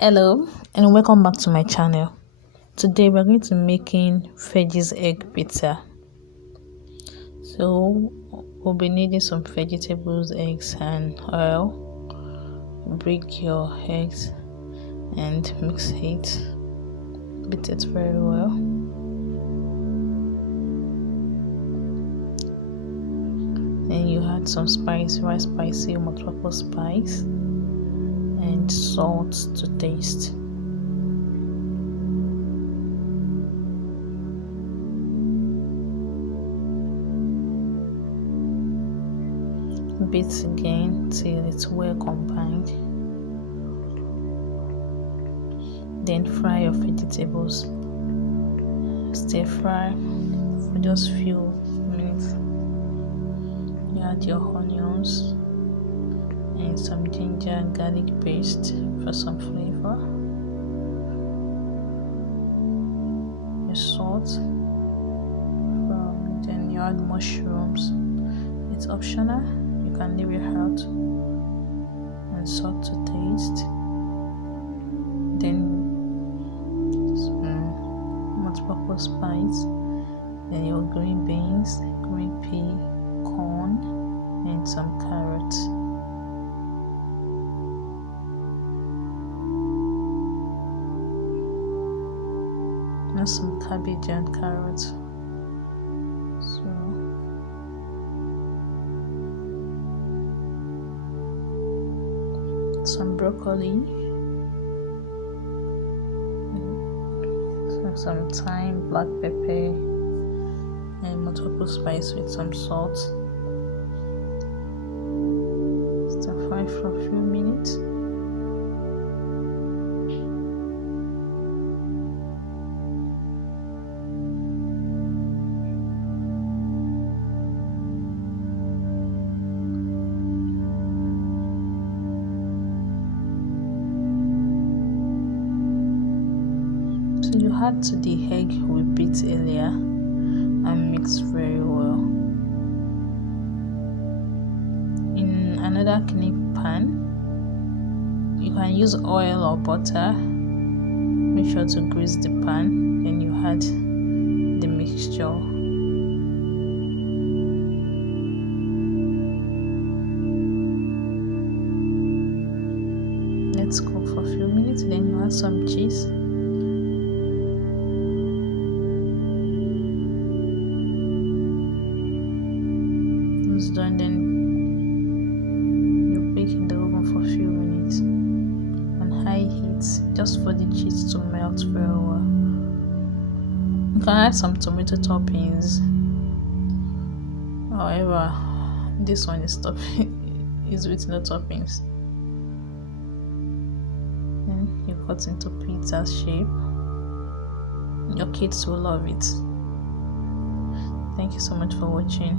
Hello and welcome back to my channel. Today we're going to be making veggies egg pizza. So we'll be needing some vegetables, eggs and oil. Break your eggs and mix it. Beat it very well. Then you add some spice, rice spicy, multipurpose spice and salt to taste. Beat again till it's well combined. Then fry your vegetables. Stir fry for just few minutes. You add your onions and some ginger and garlic paste for some flavor. Your salt. Then you add mushrooms. It's optional. You can leave it out. And salt to taste. Then some multipurpose spice. Then your green beans, green pea, corn, and some carrots. And some cabbage and carrots. Some broccoli, some thyme, black pepper, and multipurpose spice with some salt. Stir fry for a few minutes. So you add to the egg we beat earlier and mix very well. In another clean pan, you can use oil or butter. Make sure to grease the pan, then you add the mixture. Let's cook for a few minutes, then you add some cheese. Done, then you bake in the oven for a few minutes on high heat just for the cheese to melt very well. You can add some tomato toppings. However, this one is is with no toppings. Then you cut into pizza shape. Your kids will love it. Thank you so much for watching.